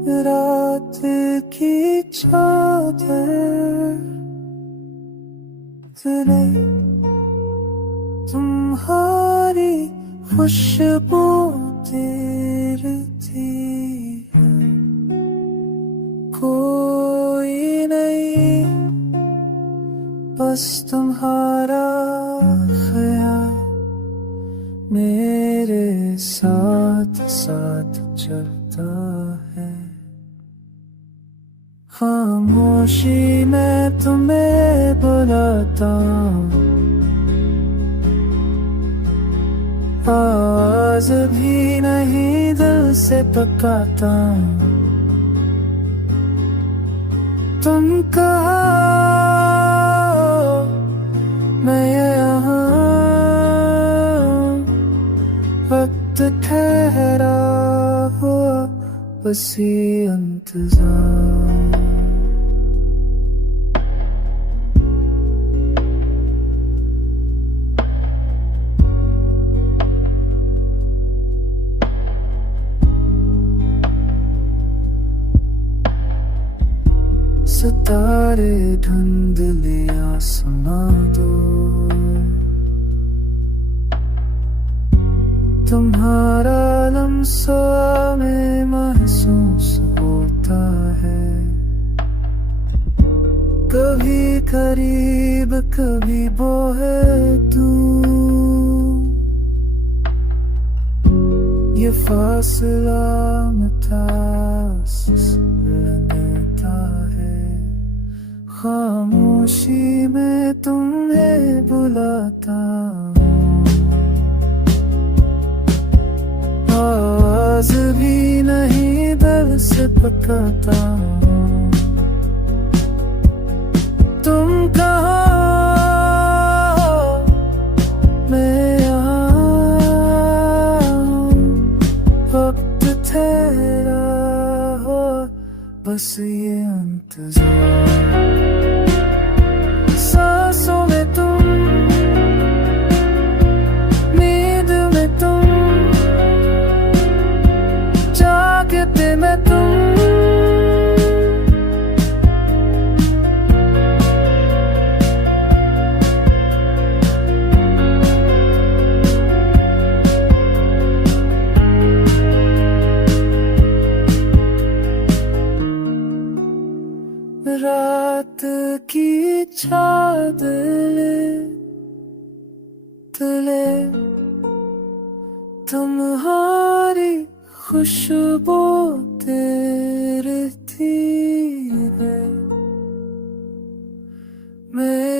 रात की चादर तले तुम्हारी खुशबू तेरती है। कोई नहीं बस तुम्हारा ख्याल मेरे साथ साथ चलता है। खामोशी में तुम्हें बुलाता हूँ, आवाज भी नहीं दिल से पकाता हूँ। तुम कहो मैं यहाँ, वक्त ठहरा हुआ बस ये इंतजार। सितारे धुंधले आसमां दो, तुम्हारा लम्सा में महसूस होता है। कभी करीब कभी बोहे दूर, ये फासला मुतासिस लगता है। खामोशी में तुम्हें बुलाता हूँ, आवाज भी नहीं दिल से पकाता हूँ। तुम कहो मैं यहाँ हूँ, वक्त ठहरा हो बस ये इंतजार। सांसों में तुम, नींद में तुम, जागते में तुम। रात की चादर तले तुम्हारी खुशबू तेरती है। मैं